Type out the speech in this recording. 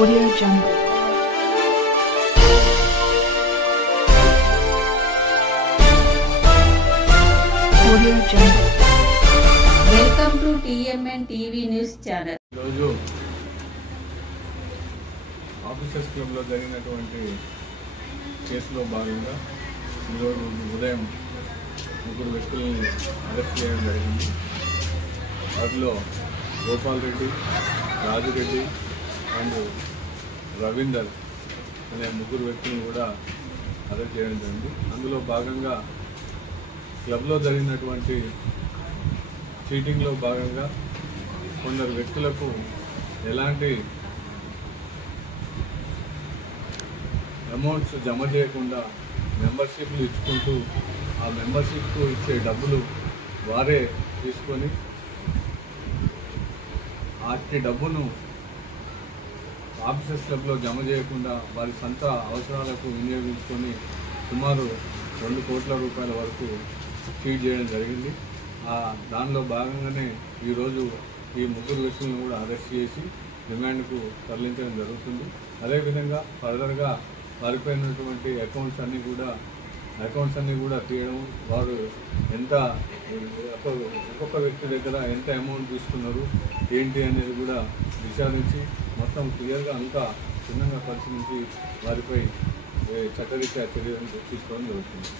Audio Jungle. Audio Jungle. Welcome to TMN TV news channel. ఈరోజు officers క్లబ్లో జరిగినటువంటి కేసులో భాగంగా ఈరోజు ఉదయం ముగ్గురు వ్యక్తులని అరెస్ట్ చేయడం జరిగింది. వాటిలో గోపాల్ రెడ్డి, రాజురెడ్డి అండ్ రవీందర్ అనే ముగ్గురు వ్యక్తులను కూడా అరెస్ట్ చేయడం జరిగింది. అందులో భాగంగా క్లబ్లో జరిగినటువంటి చీటింగ్లో భాగంగా కొందరు వ్యక్తులకు ఎలాంటి అమౌంట్స్ జమ చేయకుండా మెంబర్షిప్లు ఇచ్చుకుంటూ ఆ మెంబర్షిప్కు ఇచ్చే డబ్బులు వారే తీసుకొని అట్టి డబ్బును ఆఫీసర్స్ క్లబ్లో జమ చేయకుండా వారి సొంత అవసరాలకు వినియోగించుకొని సుమారు 2 కోట్ల రూపాయల వరకు చీట్ చేయడం జరిగింది. దానిలో భాగంగానే ఈరోజు ఈ ముగ్గురు వ్యక్తులను కూడా అరెస్ట్ చేసి రిమాండ్కు తరలించడం జరుగుతుంది. అదేవిధంగా ఫర్దర్గా వారిపోయినటువంటి అకౌంట్స్ అన్నీ కూడా తీయడం, వారు ఎంత ఒక్కొక్క వ్యక్తి దగ్గర ఎంత అమౌంట్ తీసుకున్నారు ఏంటి అనేది కూడా విచారించి మొత్తం క్లియర్గా అంతా క్షుణ్ణంగా పరిశీలించి వారిపై చట్టరీత్యా చర్యలను తీసుకోవడం జరుగుతుంది.